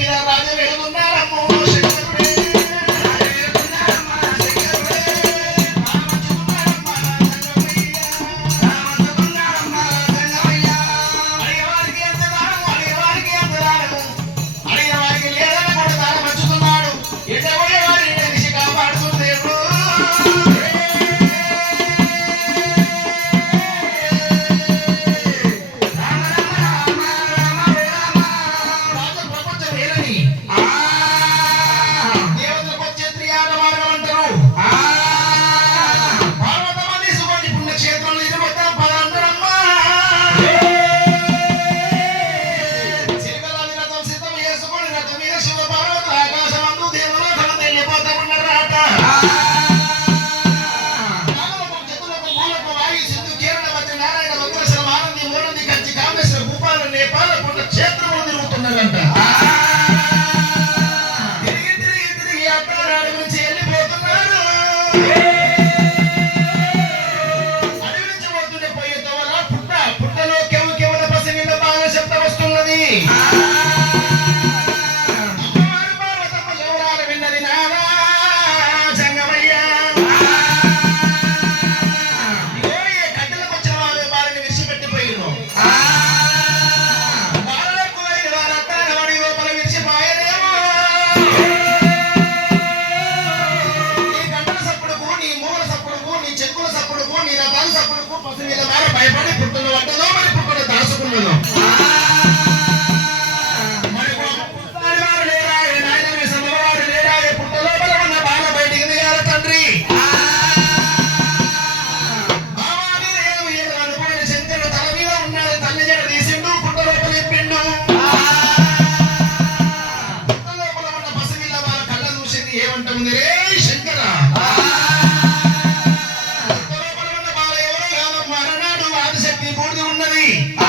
మీద రాజవేళమున్నా siempre van a ir juntos nada Vamos a ir a la free.